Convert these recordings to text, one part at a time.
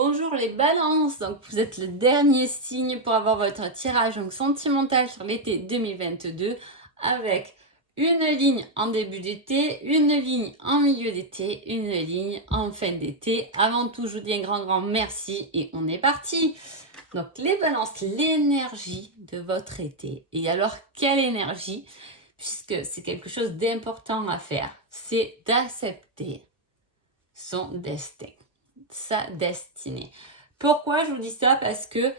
Bonjour les balances, donc vous êtes le dernier signe pour avoir votre tirage donc sentimental sur l'été 2022 avec une ligne en début d'été, une ligne en milieu d'été, une ligne en fin d'été. Avant tout, je vous dis un grand merci et on est parti. Donc les balances, l'énergie de votre été. Et alors quelle énergie? Puisque c'est quelque chose d'important à faire, c'est d'accepter son destin, sa destinée. Pourquoi je vous dis ça? Parce que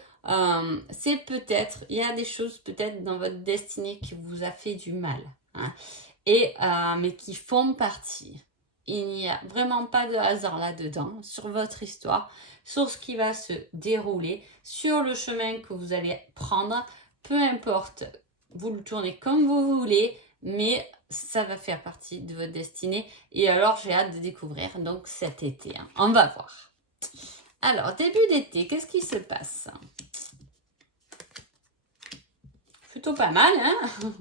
c'est peut-être, il y a des choses peut-être dans votre destinée qui vous a fait du mal, hein, mais qui font partie. Il n'y a vraiment pas de hasard là-dedans, sur votre histoire, sur ce qui va se dérouler, sur le chemin que vous allez prendre, peu importe, vous le tournez comme vous voulez, mais ça va faire partie de votre destinée. Et alors, j'ai hâte de découvrir donc cet été. Hein. On va voir. Alors, début d'été, qu'est-ce qui se passe? Plutôt pas mal, hein?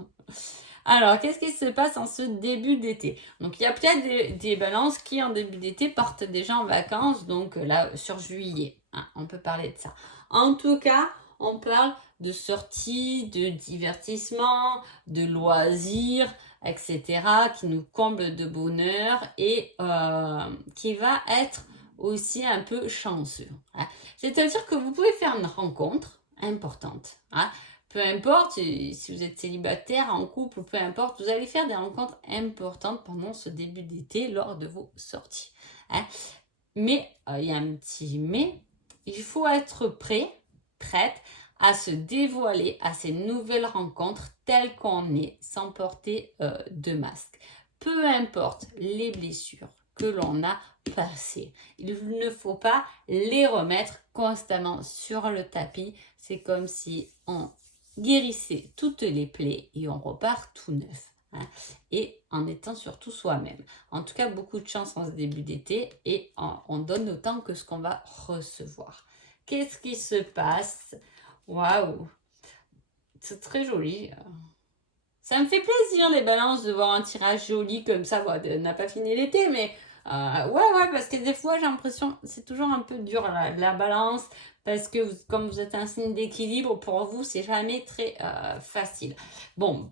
Alors, qu'est-ce qui se passe en ce début d'été? Donc, il y a peut-être des balances qui, en début d'été, partent déjà en vacances, donc là, sur juillet. Hein, on peut parler de ça. En tout cas, on parle de sorties, de divertissement, de loisirs, etc., qui nous comble de bonheur et qui va être aussi un peu chanceux. Hein. C'est-à-dire que vous pouvez faire une rencontre importante. Hein. Peu importe, si vous êtes célibataire, en couple, peu importe, vous allez faire des rencontres importantes pendant ce début d'été lors de vos sorties. Hein. Mais, il y a un petit mais, il faut être prête à se dévoiler à ces nouvelles rencontres telles qu'on est, sans porter de masque. Peu importe les blessures que l'on a passées, il ne faut pas les remettre constamment sur le tapis. C'est comme si on guérissait toutes les plaies et on repart tout neuf. Hein, et en étant surtout soi-même. En tout cas, beaucoup de chance en ce début d'été et on donne autant que ce qu'on va recevoir. Qu'est-ce qui se passe? Waouh! C'est très joli. Ça me fait plaisir, les balances, de voir un tirage joli comme ça. Bon, on n'a pas fini l'été, mais ouais, parce que des fois, j'ai l'impression c'est toujours un peu dur, la balance, parce que comme vous êtes un signe d'équilibre, pour vous, c'est jamais très facile. Bon,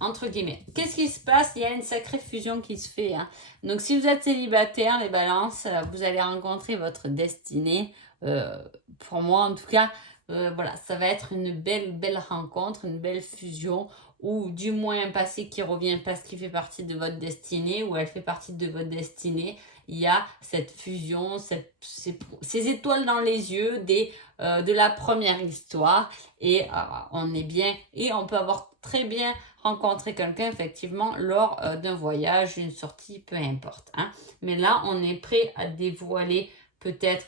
entre guillemets, qu'est-ce qui se passe? Il y a une sacrée fusion qui se fait. Hein. Donc, si vous êtes célibataire, les balances, vous allez rencontrer votre destinée. Pour moi, en tout cas, voilà, ça va être une belle rencontre, une belle fusion, ou du moins un passé qui revient parce qu'il fait partie de votre destinée, ou elle fait partie de votre destinée. Il y a cette fusion, ces étoiles dans les yeux de la première histoire, et on est bien, et on peut avoir très bien rencontré quelqu'un effectivement lors d'un voyage, d'une sortie, peu importe. Hein. Mais là, on est prêt à dévoiler peut-être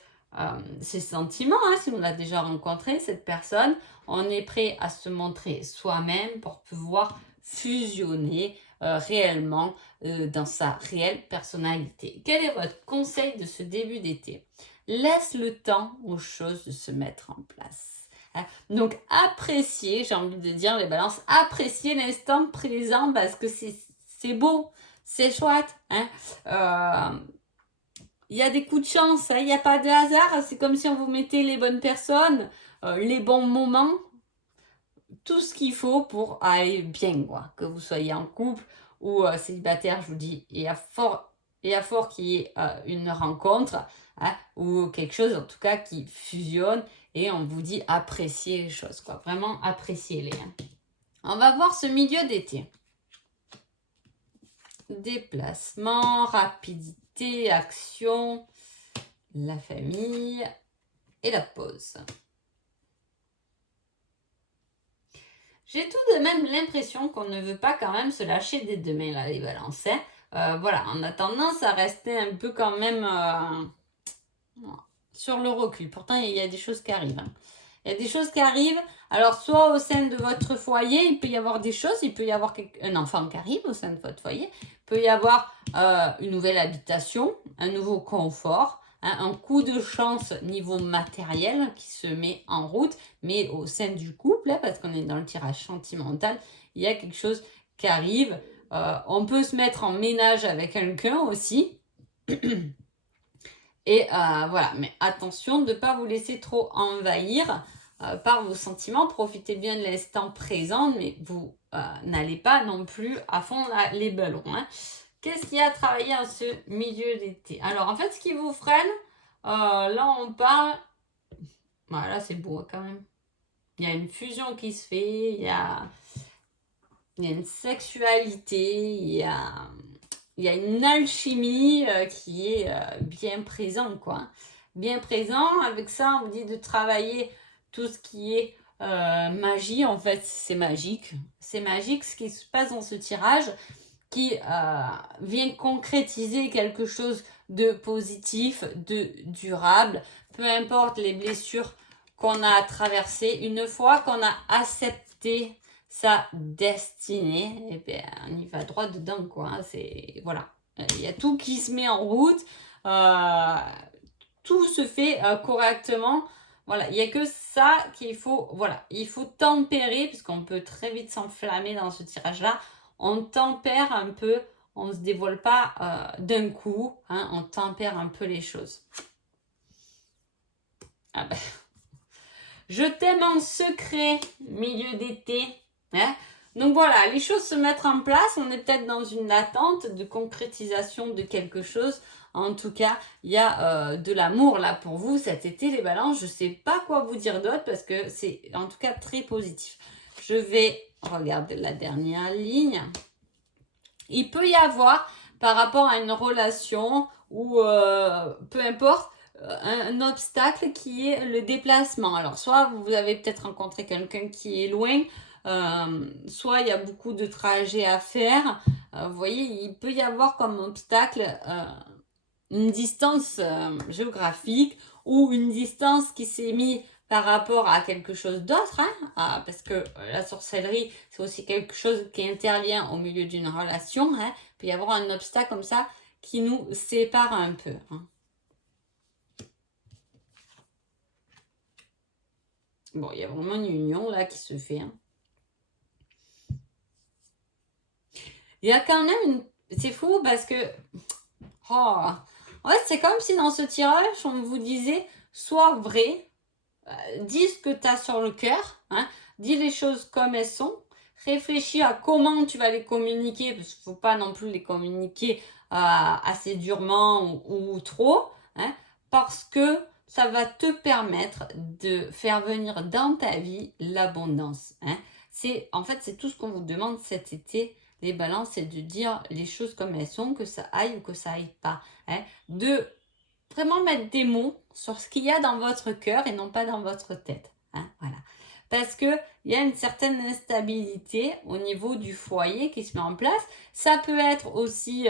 ses sentiments, hein, si on a déjà rencontré cette personne, on est prêt à se montrer soi-même pour pouvoir fusionner réellement dans sa réelle personnalité. Quel est votre conseil de ce début d'été? Laisse le temps aux choses de se mettre en place. Hein. Donc appréciez, j'ai envie de dire les balances, appréciez l'instant présent parce que c'est beau, c'est chouette. Hein. Il y a des coups de chance, il n'y a pas de hasard, c'est comme si on vous mettait les bonnes personnes, les bons moments, tout ce qu'il faut pour aller bien, quoi. Que vous soyez en couple ou célibataire, je vous dis, et à fort qu'il y ait une rencontre, hein, ou quelque chose en tout cas qui fusionne, et on vous dit appréciez les choses, quoi. Vraiment appréciez-les. Hein. On va voir ce milieu d'été. Déplacement, rapidité, action, la famille et la pause. J'ai tout de même l'impression qu'on ne veut pas quand même se lâcher dès demain, là, les balances. Hein. Voilà, on a tendance à rester un peu quand même sur le recul. Pourtant, il y a des choses qui arrivent. Hein. Il y a des choses qui arrivent. Alors, soit au sein de votre foyer, il peut y avoir des choses. Il peut y avoir un enfant qui arrive au sein de votre foyer. Il peut y avoir une nouvelle habitation, un nouveau confort, hein, un coup de chance niveau matériel qui se met en route. Mais au sein du couple, hein, parce qu'on est dans le tirage sentimental, il y a quelque chose qui arrive. On peut se mettre en ménage avec quelqu'un aussi. Et voilà, mais attention de ne pas vous laisser trop envahir par vos sentiments. Profitez bien de l'instant présent, mais vous n'allez pas non plus à fond les ballons. Hein. Qu'est-ce qu'il y a à travailler en ce milieu d'été? Alors, en fait, ce qui vous freine, là, on parle... Voilà, c'est beau quand même. Il y a une fusion qui se fait, il y a une sexualité, il y a une alchimie qui est bien présente, quoi. Bien présent. Avec ça, on vous dit de travailler tout ce qui est magie. En fait, c'est magique. C'est magique ce qui se passe dans ce tirage qui vient concrétiser quelque chose de positif, de durable. Peu importe les blessures qu'on a traversées, une fois qu'on a accepté sa destinée, et bien, on y va droit dedans, quoi. C'est, voilà. Il y a tout qui se met en route. Tout se fait correctement. Voilà, il n'y a que ça qu'il faut, voilà, il faut tempérer, puisqu'on peut très vite s'enflammer dans ce tirage-là. On tempère un peu, on ne se dévoile pas d'un coup, hein, on tempère un peu les choses. Ah ben. Je t'aime en secret, milieu d'été. Hein. Donc voilà, les choses se mettent en place, on est peut-être dans une attente de concrétisation de quelque chose. En tout cas, il y a de l'amour là pour vous cet été, les balances. Je ne sais pas quoi vous dire d'autre parce que c'est en tout cas très positif. Je vais regarder la dernière ligne. Il peut y avoir, par rapport à une relation ou peu importe, un obstacle qui est le déplacement. Alors, soit vous avez peut-être rencontré quelqu'un qui est loin, soit il y a beaucoup de trajets à faire. Vous voyez, il peut y avoir comme obstacle une distance géographique ou une distance qui s'est mise par rapport à quelque chose d'autre, hein, parce que la sorcellerie, c'est aussi quelque chose qui intervient au milieu d'une relation. Hein. Il peut y avoir un obstacle comme ça qui nous sépare un peu. Hein. Bon, il y a vraiment une union là qui se fait. Hein. Il y a quand même une... C'est fou parce que... Oh, en fait, c'est comme si dans ce tirage, on vous disait, sois vrai, dis ce que tu as sur le cœur, hein, dis les choses comme elles sont, réfléchis à comment tu vas les communiquer, parce qu'il ne faut pas non plus les communiquer assez durement ou trop, hein, parce que ça va te permettre de faire venir dans ta vie l'abondance. Hein. En fait, c'est tout ce qu'on vous demande cet été, les balances, c'est de dire les choses comme elles sont, que ça aille ou que ça aille pas. Hein. De vraiment mettre des mots sur ce qu'il y a dans votre cœur et non pas dans votre tête. Hein, voilà. Parce qu'il y a une certaine instabilité au niveau du foyer qui se met en place. Ça peut être aussi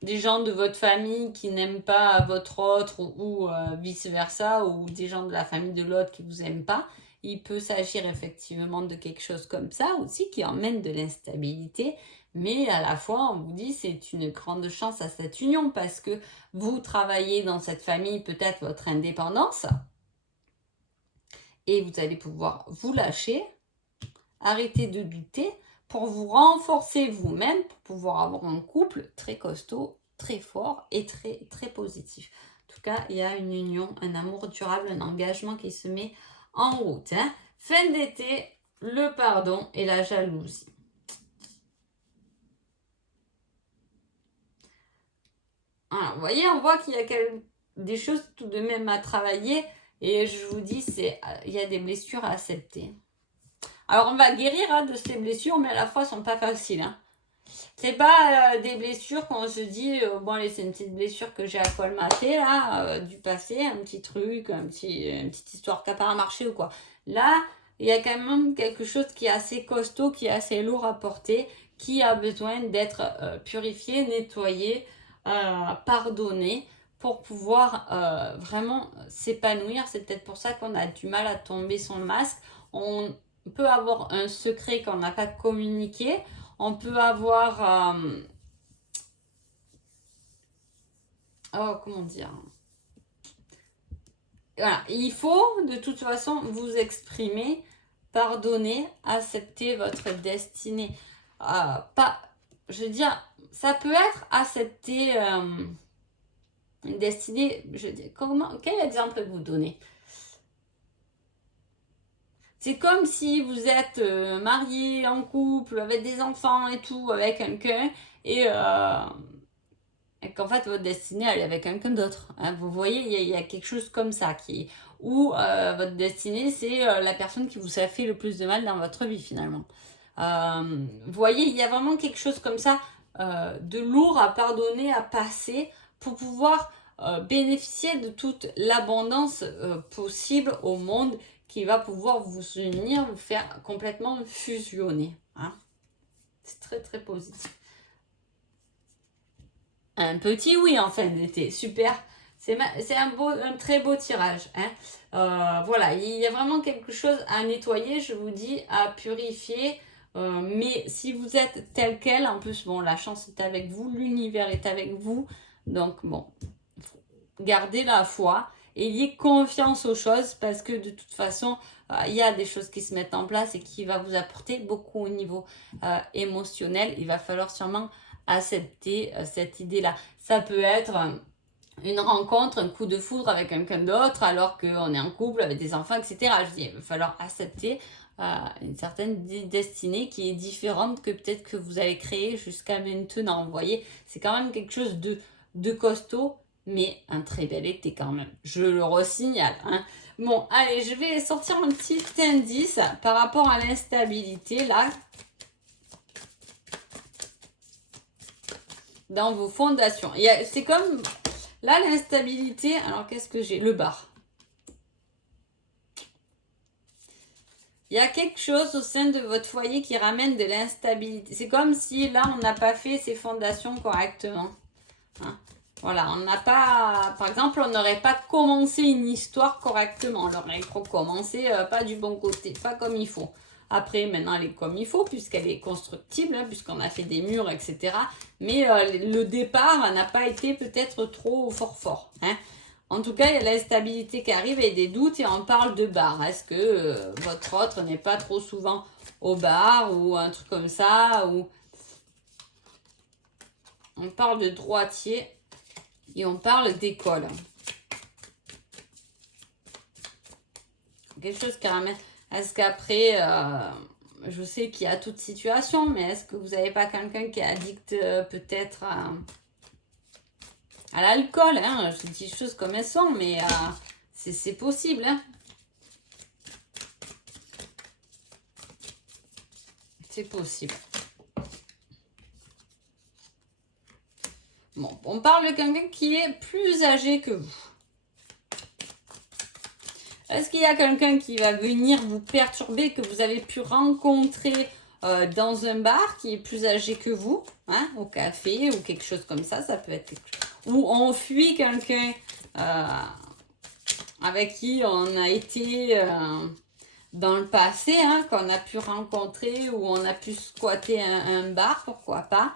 des gens de votre famille qui n'aiment pas votre autre ou vice-versa, ou des gens de la famille de l'autre qui ne vous aiment pas. Il peut s'agir effectivement de quelque chose comme ça aussi qui emmène de l'instabilité. Mais à la fois, on vous dit, c'est une grande chance à cette union parce que vous travaillez dans cette famille peut-être votre indépendance et vous allez pouvoir vous lâcher, arrêter de douter pour vous renforcer vous-même, pour pouvoir avoir un couple très costaud, très fort et très, très positif. En tout cas, il y a une union, un amour durable, un engagement qui se met en route. Hein. Fin d'été, le pardon et la jalousie. Alors, vous voyez, on voit qu'il y a des choses tout de même à travailler. Et je vous dis, il y a des blessures à accepter. Alors, on va guérir de ces blessures, mais à la fois, elles ne sont pas faciles. Hein. C'est pas des blessures qu'on se dit, bon, allez, c'est une petite blessure que j'ai à colmater, là, du passé, un petit truc, une petite histoire qui n'a pas marché ou quoi. Là, il y a quand même quelque chose qui est assez costaud, qui est assez lourd à porter, qui a besoin d'être purifié, nettoyé, pardonné pour pouvoir vraiment s'épanouir. C'est peut-être pour ça qu'on a du mal à tomber son masque. On peut avoir un secret qu'on n'a pas communiqué. On peut avoir... oh, comment dire? Voilà, il faut de toute façon vous exprimer, pardonner, accepter votre destinée. Pas, je veux dire, ça peut être accepter Une destinée, je dis, quel exemple vous donner? C'est comme si vous êtes marié, en couple, avec des enfants et tout, avec quelqu'un, et qu'en fait votre destinée elle est avec quelqu'un d'autre. Hein. Vous voyez, il y a quelque chose comme ça où votre destinée c'est la personne qui vous a fait le plus de mal dans votre vie finalement. Vous voyez, il y a vraiment quelque chose comme ça de lourd à pardonner, à passer pour pouvoir bénéficier de toute l'abondance possible au monde qui va pouvoir vous unir, vous faire complètement fusionner. Hein. C'est très très positif. Un petit oui en fin d'été, super. C'est un très beau tirage. Hein. Voilà, il y a vraiment quelque chose à nettoyer, je vous dis, à purifier. Mais si vous êtes tel quel, en plus, bon, la chance est avec vous, l'univers est avec vous. Donc, bon, gardez la foi, ayez confiance aux choses parce que de toute façon, il y a des choses qui se mettent en place et qui va vous apporter beaucoup au niveau émotionnel. Il va falloir sûrement accepter cette idée-là. Ça peut être une rencontre, un coup de foudre avec quelqu'un d'autre alors qu'on est en couple avec des enfants, etc. Je dis, il va falloir accepter une certaine destinée qui est différente que peut-être que vous avez créée jusqu'à maintenant. Vous voyez, c'est quand même quelque chose de costaud, mais un très bel été quand même. Je le resignale. Hein. Bon, allez, je vais sortir un petit indice par rapport à l'instabilité, là. Dans vos fondations. C'est comme, là, l'instabilité, alors qu'est-ce que j'ai? Le bar. Il y a quelque chose au sein de votre foyer qui ramène de l'instabilité. C'est comme si, là, on n'a pas fait ses fondations correctement. Hein. Voilà, on n'a pas, par exemple, on n'aurait pas commencé une histoire correctement. On aurait commencé pas du bon côté, pas comme il faut. Après, maintenant, elle est comme il faut, puisqu'elle est constructible, hein, puisqu'on a fait des murs, etc. Mais le départ n'a pas été peut-être trop fort. Hein. En tout cas, il y a l'instabilité qui arrive et des doutes, et on parle de bar. Est-ce que votre autre n'est pas trop souvent au bar ou un truc comme ça ou... On parle de droitier. Et on parle d'école. Quelque chose qui ramène... Est-ce qu'après, je sais qu'il y a toute situation, mais est-ce que vous n'avez pas quelqu'un qui est addict peut-être à l'alcool, hein? Je dis les choses comme elles sont, mais c'est possible. Hein? C'est possible. Bon, on parle de quelqu'un qui est plus âgé que vous. Est-ce qu'il y a quelqu'un qui va venir vous perturber, que vous avez pu rencontrer dans un bar, qui est plus âgé que vous, hein, au café ou quelque chose comme ça, ça peut être quelque chose. Ou on fuit quelqu'un avec qui on a été dans le passé, hein, qu'on a pu rencontrer, ou on a pu squatter un bar, pourquoi pas.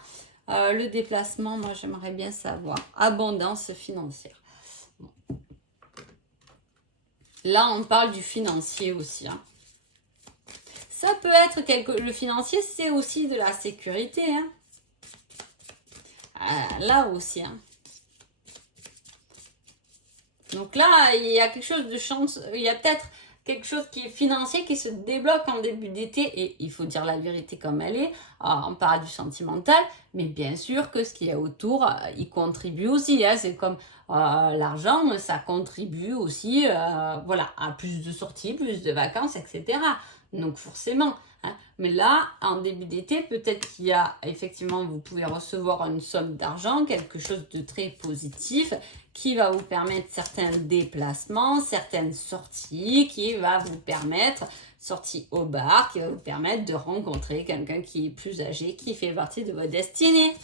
Le déplacement, moi j'aimerais bien savoir. Abondance financière. Bon. Là, on parle du financier aussi. Hein. Ça peut être le financier, c'est aussi de la sécurité. Hein. Là aussi. Hein. Donc là, il y a quelque chose de chance. Il y a peut-être quelque chose qui est financier qui se débloque en début d'été, et il faut dire la vérité comme elle est. On parle du sentimental, mais bien sûr que ce qu'il y a autour, il contribue aussi. Hein. C'est comme l'argent, ça contribue aussi voilà, à plus de sorties, plus de vacances, etc. Donc forcément. Hein. Mais là, en début d'été, peut-être qu'il y a, effectivement, vous pouvez recevoir une somme d'argent, quelque chose de très positif, qui va vous permettre certains déplacements, certaines sorties, qui va vous permettre, sortie au bar, qui va vous permettre de rencontrer quelqu'un qui est plus âgé, qui fait partie de votre destinée.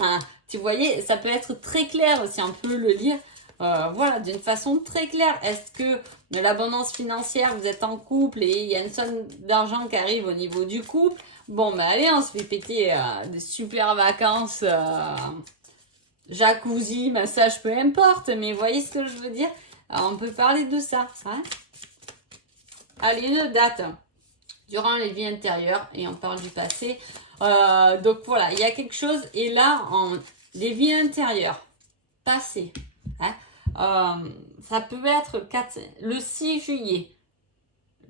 Hein, tu voyez, ça peut être très clair aussi, on peut le lire voilà, d'une façon très claire. Est-ce que de l'abondance financière, vous êtes en couple et il y a une somme d'argent qui arrive au niveau du couple? Bon, ben allez, on se fait péter des super vacances, jacuzzi, massage, peu importe. Mais vous voyez ce que je veux dire? Alors, on peut parler de ça. Hein? Allez, une date durant les vies intérieures, et on parle du passé. Donc voilà, il y a quelque chose, et là, les vies intérieures, passé, Hein. Ça peut être le 6 juillet.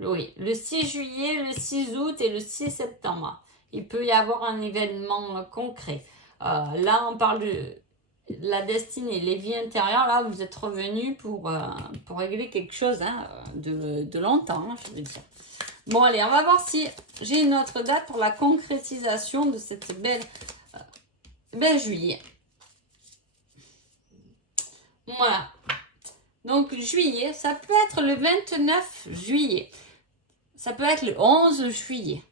Oui, le 6 juillet, le 6 août et le 6 septembre. Il peut y avoir un événement concret. Là, on parle de la destinée, les vies intérieures. Là, vous êtes revenu pour régler quelque chose hein, de longtemps, hein, je veux dire. Bon, allez, on va voir si j'ai une autre date pour la concrétisation de cette belle juillet. Voilà. Donc, juillet, ça peut être le 29 juillet. Ça peut être le 11 juillet.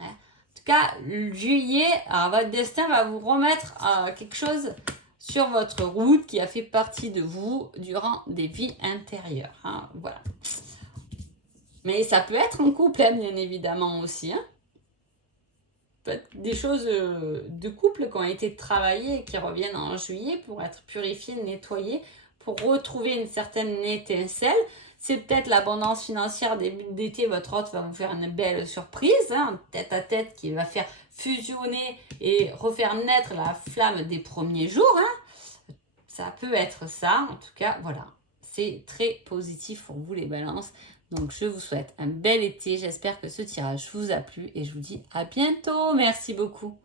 En tout cas, le juillet, votre destin va vous remettre quelque chose sur votre route qui a fait partie de vous durant des vies intérieures. Hein, voilà. Mais ça peut être en couple, hein, bien évidemment aussi. Hein. Peut-être des choses de couple qui ont été travaillées et qui reviennent en juillet pour être purifiées, nettoyées, pour retrouver une certaine étincelle. C'est peut-être l'abondance financière début d'été. Votre hôte va vous faire une belle surprise, hein, tête à tête qui va faire fusionner et refaire naître la flamme des premiers jours. Hein. Ça peut être ça. En tout cas, voilà. C'est très positif pour vous les balances. Donc, je vous souhaite un bel été. J'espère que ce tirage vous a plu et je vous dis à bientôt. Merci beaucoup.